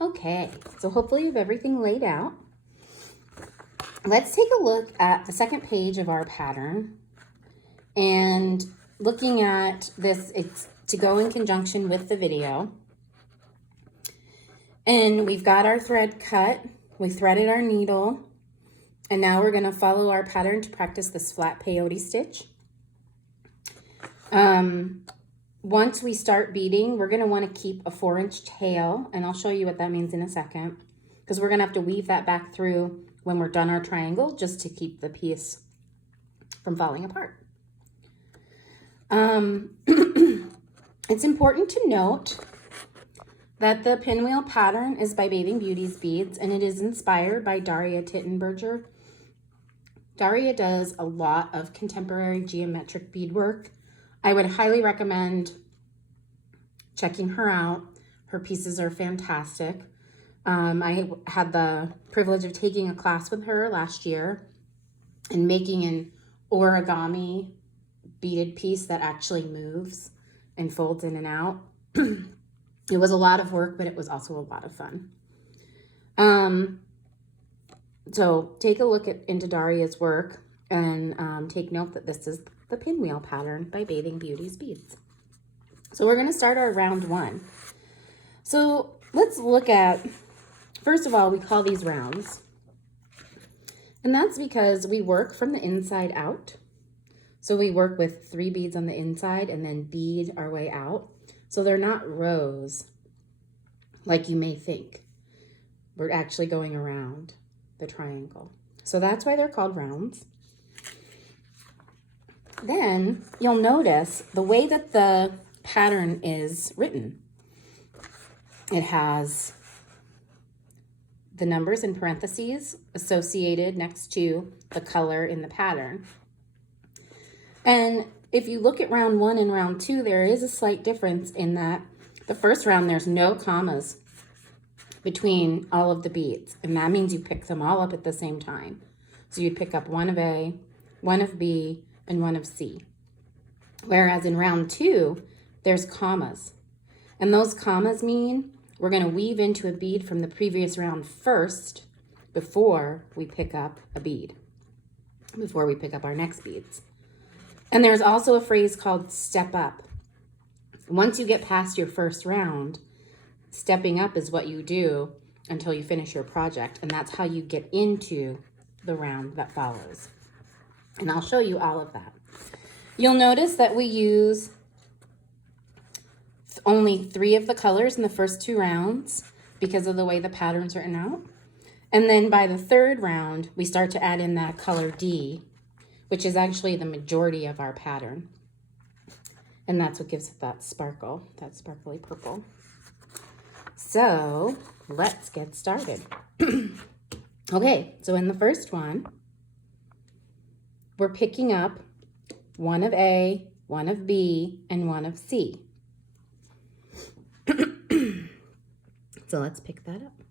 Okay, so hopefully you have everything laid out. Let's take a look at the second page of our pattern. And looking at this, it's to go in conjunction with the video. And we've got our thread cut. We threaded our needle. And now we're going to follow our pattern to practice this flat peyote stitch. Once we start beading, we're going to want to keep a 4-inch tail, and I'll show you what that means in a second, because we're going to have to weave that back through when we're done our triangle just to keep the piece from falling apart. It's important to note that the pinwheel pattern is by Bathing Beauty's Beads, and it is inspired by Daria Tittenberger. Daria does a lot of contemporary geometric beadwork. I would highly recommend checking her out. Her pieces are fantastic. I had the privilege of taking a class with her last year and making an origami beaded piece that actually moves and folds in and out. It was a lot of work, but it was also a lot of fun. So take a look into Daria's work and take note that this is the pinwheel pattern by Bathing Beauty's Beads. So we're going to start our round 1. So let's look at, first of all, we call these rounds. And that's because we work from the inside out. So we work with 3 beads on the inside and then bead our way out. So they're not rows like you may think. We're actually going around the triangle. So that's why they're called rounds. Then you'll notice the way that the pattern is written. It has the numbers in parentheses associated next to the color in the pattern. And if you look at round 1 and round 2, there is a slight difference in that the first round, there's no commas between all of the beads. And that means you pick them all up at the same time. So you'd pick up one of A, one of B, and one of C. Whereas in round 2, there's commas. And those commas mean we're going to weave into a bead from the previous round first before we pick up a bead, before we pick up our next beads. And there's also a phrase called step up. Once you get past your first round, stepping up is what you do until you finish your project. And that's how you get into the round that follows. And I'll show you all of that. You'll notice that we use only 3 of the colors in the first 2 rounds because of the way the pattern's written out. And then by the 3rd round, we start to add in that color D, which is actually the majority of our pattern. And that's what gives it that sparkle, that sparkly purple. So let's get started. Okay, so in the first one, we're picking up one of A, one of B, and one of C. So let's pick that up.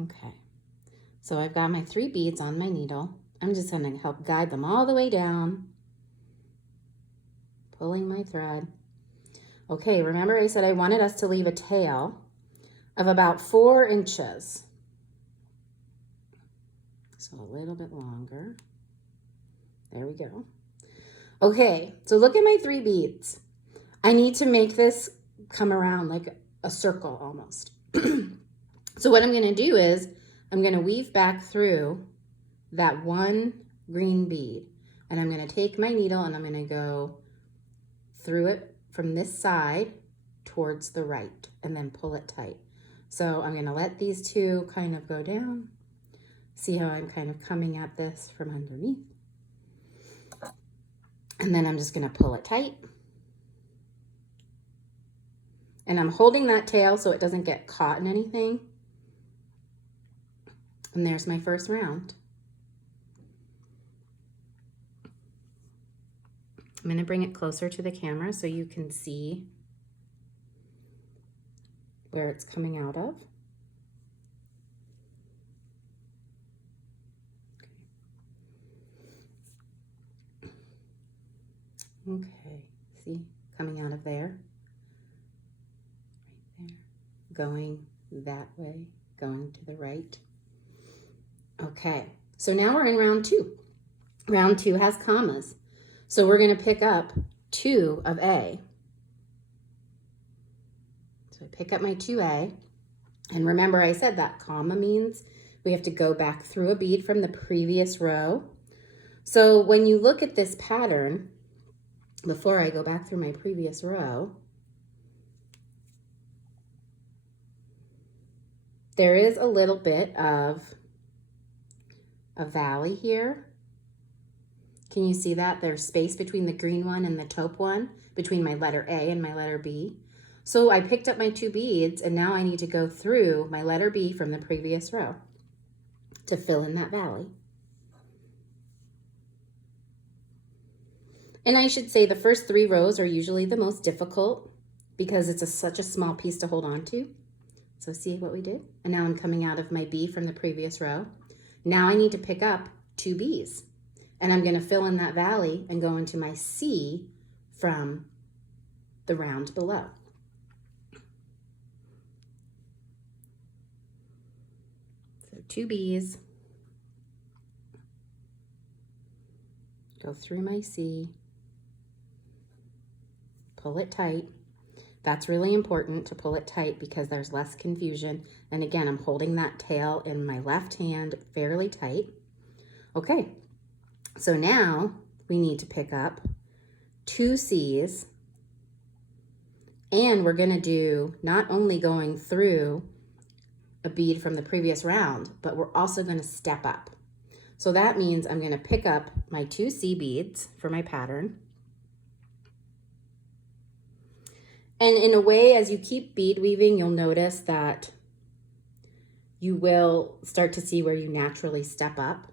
Okay, so I've got my 3 beads on my needle. I'm just going to help guide them all the way down, pulling my thread. Okay, remember I said I wanted us to leave a tail of about 4 inches. So a little bit longer. There we go. Okay, so look at my 3 beads. I need to make this come around like a circle almost. So what I'm going to do is I'm going to weave back through that one green bead. And I'm going to take my needle and I'm going to go through it from this side towards the right and then pull it tight. So I'm going to let these 2 kind of go down. See how I'm kind of coming at this from underneath. And then I'm just going to pull it tight. And I'm holding that tail so it doesn't get caught in anything. And there's my first round. I'm going to bring it closer to the camera so you can see where it's coming out of. Okay, see, coming out of there, right there, going that way, going to the right. Okay, so now we're in round 2. Round 2 has commas. So we're going to pick up 2 of A. So I pick up my 2A. And remember I said that comma means we have to go back through a bead from the previous row. So when you look at this pattern, before I go back through my previous row, there is a little bit of a valley here. Can you see that? There's space between the green one and the taupe one, between my letter A and my letter B. So I picked up my 2 beads, and now I need to go through my letter B from the previous row to fill in that valley. And I should say the first 3 rows are usually the most difficult because it's such a small piece to hold on to. So see what we did? And now I'm coming out of my B from the previous row. Now I need to pick up 2 B's. And I'm going to fill in that valley and go into my C from the round below. So 2 B's, go through my C, pull it tight. That's really important to pull it tight because there's less confusion. And again, I'm holding that tail in my left hand fairly tight. Okay. So now we need to pick up 2 C's, and we're going to do not only going through a bead from the previous round, but we're also going to step up. So that means I'm going to pick up my 2 C beads for my pattern. And in a way, as you keep bead weaving, you'll notice that you will start to see where you naturally step up.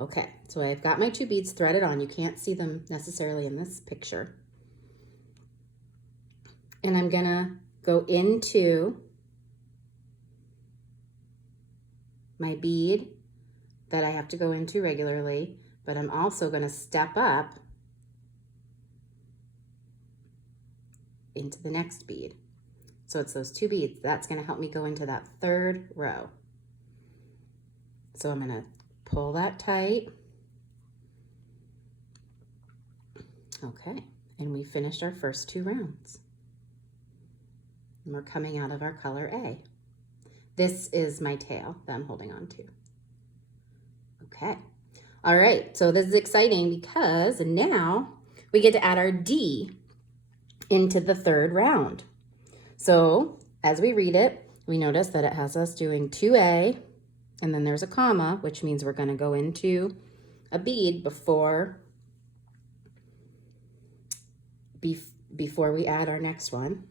Okay, so I've got my 2 beads threaded on. You can't see them necessarily in this picture. And I'm gonna go into my bead that I have to go into regularly, but I'm also gonna step up into the next bead. So it's those 2 beads. That's gonna help me go into that 3rd row. So I'm gonna pull that tight. Okay, and we finished our first 2 rounds. And we're coming out of our color A. This is my tail that I'm holding on to. Okay, all right, so this is exciting because now we get to add our D into the 3rd round. So as we read it, we notice that it has us doing 2A, and then there's a comma, which means we're going to go into a bead before we add our next one.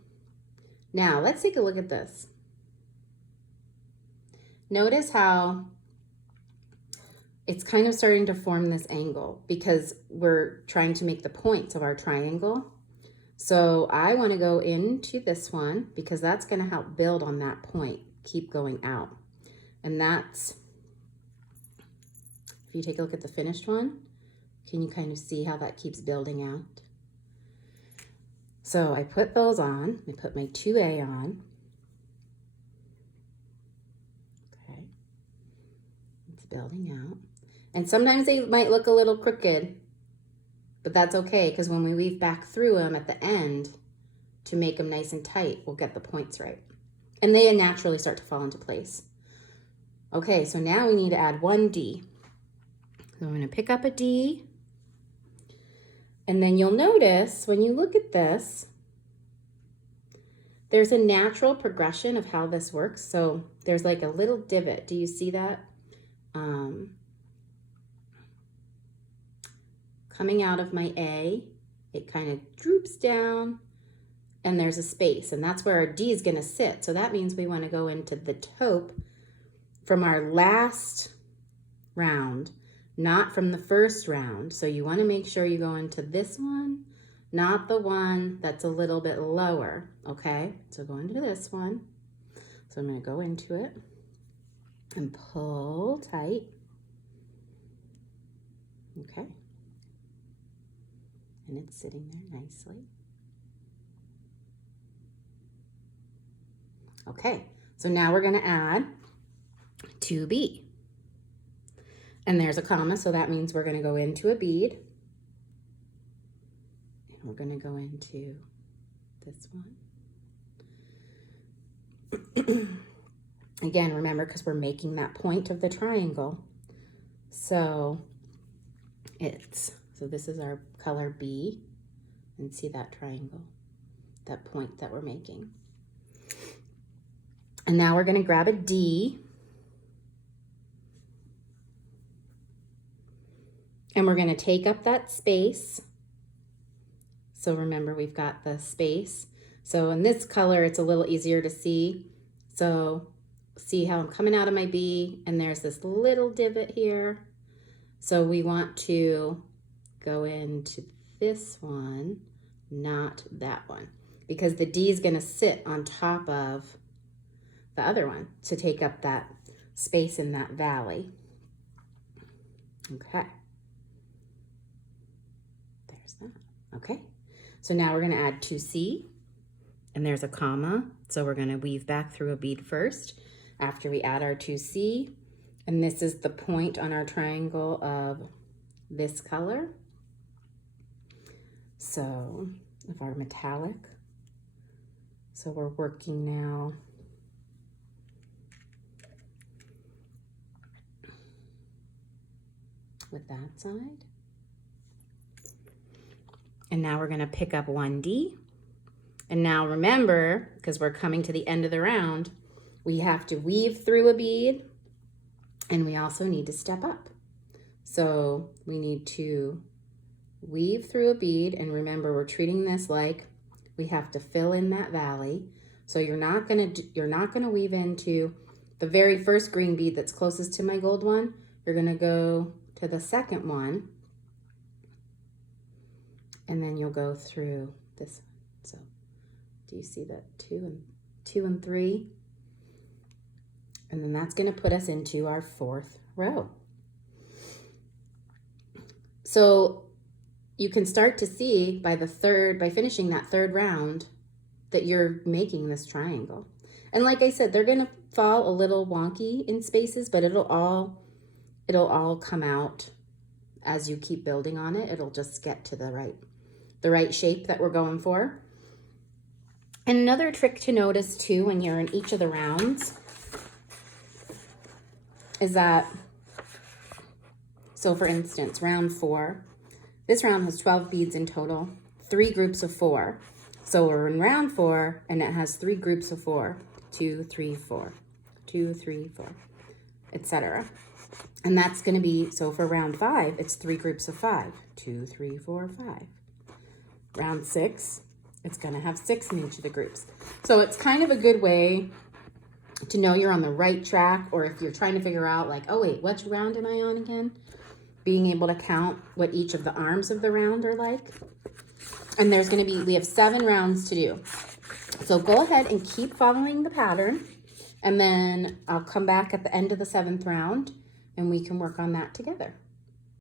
Now let's take a look at this. Notice how it's kind of starting to form this angle because we're trying to make the points of our triangle. So I want to go into this one because that's going to help build on that point, keep going out. And that's, if you take a look at the finished one, can you kind of see how that keeps building out? So I put those on, I put my 2A on. Okay, it's building out. And sometimes they might look a little crooked, but that's okay because when we weave back through them at the end to make them nice and tight, we'll get the points right. And they naturally start to fall into place. Okay, so now we need to add 1 D. So I'm going to pick up a D. And then you'll notice when you look at this, there's a natural progression of how this works. So there's like a little divot. Do you see that? Coming out of my A, it kind of droops down and there's a space, and that's where our D is going to sit. So that means we want to go into the taupe from our last round, not from the first round. So you want to make sure you go into this one, not the one that's a little bit lower, okay? So go into this one. So I'm going to go into it and pull tight. Okay. and it's sitting there nicely. Okay, so now we're going to add 2B. And there's a comma, so that means we're going to go into a bead. And we're going to go into this one. Again, remember, because we're making that point of the triangle. So this is our color B, and see that triangle, that point that we're making. And now we're going to grab a D, and we're going to take up that space. So remember, we've got the space. So in this color, it's a little easier to see. So see how I'm coming out of my B, and there's this little divot here. So we want to go into this one, not that one, because the D is going to sit on top of the other one to take up that space in that valley. Okay. There's that. Okay. So now we're going to add 2C, and there's a comma. So we're going to weave back through a bead first after we add our 2C. And this is the point on our triangle of this color. So of our metallic. So we're working now with that side. And now we're going to pick up 1D. And now remember, because we're coming to the end of the round, we have to weave through a bead, and we also need to step up. So we need to weave through a bead, and remember, we're treating this like we have to fill in that valley. So you're not going to weave into the very first green bead that's closest to my gold one. You're going to go to the second one, and then you'll go through this one. So do you see that 2 and 3? And then that's going to put us into our 4th row. So you can start to see by finishing that 3rd round, that you're making this triangle. And like I said, they're going to fall a little wonky in spaces, but it'll all come out as you keep building on it. It'll just get to the right shape that we're going for. And another trick to notice too when you're in each of the rounds is that, so for instance, round 4, this round has 12 beads in total, 3 groups of 4. So we're in round 4, and it has 3 groups of 4, 2, 3, 4, 2, 3, 4, etc. And that's going to be, so for round 5, it's 3 groups of 5, 2, 3, 4, 5. Round 6, it's going to have 6 in each of the groups. So it's kind of a good way to know you're on the right track, or if you're trying to figure out like, oh wait, which round am I on again? Being able to count what each of the arms of the round are like. And there's going to be, we have 7 rounds to do. So go ahead and keep following the pattern, and then I'll come back at the end of the 7th round and we can work on that together.